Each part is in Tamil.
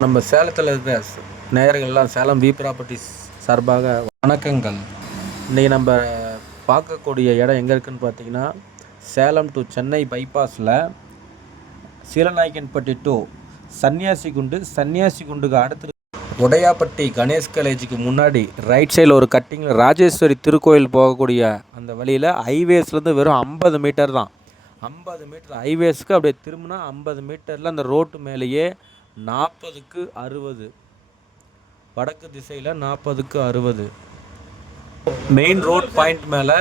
நம்ம சேலத்தில் இருக்க நேயர்கள்லாம் சேலம் வி ப்ராப்பர்ட்டிஸ் சார்பாக வணக்கங்கள். இன்றைக்கி நம்ம பார்க்கக்கூடிய இடம் எங்கே இருக்குதுன்னு பார்த்தீங்கன்னா சேலம் டு சென்னை பைபாஸில் சீலநாயக்கன்பட்டி டு சன்னியாசி குண்டுக்கு அடுத்து உடையாப்பட்டி கணேஷ் காலேஜுக்கு முன்னாடி ரைட் சைடில் ஒரு கட்டிங்கில் ராஜேஸ்வரி திருக்கோயில் போகக்கூடிய அந்த வழியில் ஹைவேஸ்லேருந்து வெறும் ஐம்பது மீட்டர் தான். ஐம்பது மீட்டர் ஹைவேஸ்க்கு அப்படியே திரும்பினா ஐம்பது மீட்டரில் அந்த ரோட்டு மேலேயே நாற்பதுக்கு அறுபது. வடக்கு திசையில் நாற்பதுக்கு அறுபது. மெயின் ரோட் பாயிண்ட் மேலே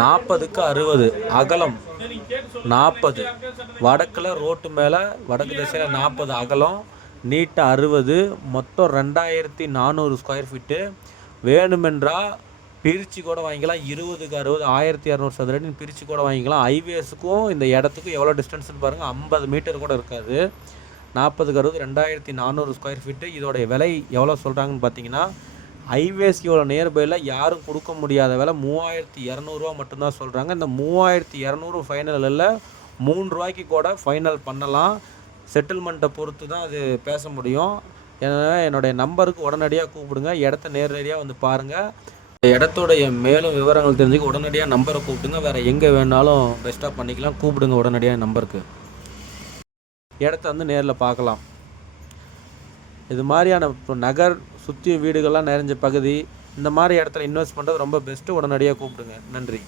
நாற்பதுக்கு அறுபது. அகலம் நாற்பது. வடக்கில் ரோட்டு மேலே வடக்கு திசையில் நாற்பது அகலம் நீட்டாக அறுபது. மொத்தம் ரெண்டாயிரத்தி நானூறு ஸ்கொயர் ஃபீட்டு வேணுமென்றால் பிரித்து கூட வாங்கிக்கலாம். இருபதுக்கு அறுபது ஆயிரத்தி இரநூறு சதுரடின்னு பிரித்து கூட வாங்கிக்கலாம். ஹைவேஸுக்கும் இந்த இடத்துக்கும் எவ்வளோ டிஸ்டன்ஸ்னு பாருங்கள் ஐம்பது மீட்டர் கூட இருக்காது. நாற்பதுக்கு அறுபது ரெண்டாயிரத்தி நானூறு ஸ்கொயர் ஃபீட்டு இதோடைய விலை எவ்வளோ சொல்கிறாங்கன்னு பார்த்தீங்கன்னா ஹைவேஸ்க்கு இவ்வளோ நியர்பையில் யாரும் கொடுக்க முடியாத விலை மூவாயிரத்தி இரநூறுவா மட்டும்தான் சொல்கிறாங்க இந்த மூவாயிரத்தி இரநூறு ஃபைனல் இல்லை மூணு ரூபாய்க்கு கூட ஃபைனல் பண்ணலாம். செட்டில்மெண்ட்டை பொறுத்து தான் அது பேச முடியும். எனவே என்னுடைய நம்பருக்கு உடனடியாக கூப்பிடுங்க. இடத்த நேரடியாக வந்து பாருங்கள் இந்த இடத்தோடைய மேலும் விவரங்கள் தெரிஞ்சுக்க உடனடியாக நம்பரை கூப்பிடுங்க. வேறு எங்கே வேணாலும் பெஸ்ட்டாக பண்ணிக்கலாம். கூப்பிடுங்க உடனடியாக நம்பருக்கு. இடத்த வந்து நேரில் பார்க்கலாம். இது மாதிரியான இப்போ நகர் சுற்றி வீடுகள்லாம் நிறைஞ்ச பகுதி இந்த மாதிரி இடத்துல இன்வெஸ்ட் பண்ணுறது ரொம்ப பெஸ்ட்டு உடனடியாக கூப்பிடுங்க. நன்றி.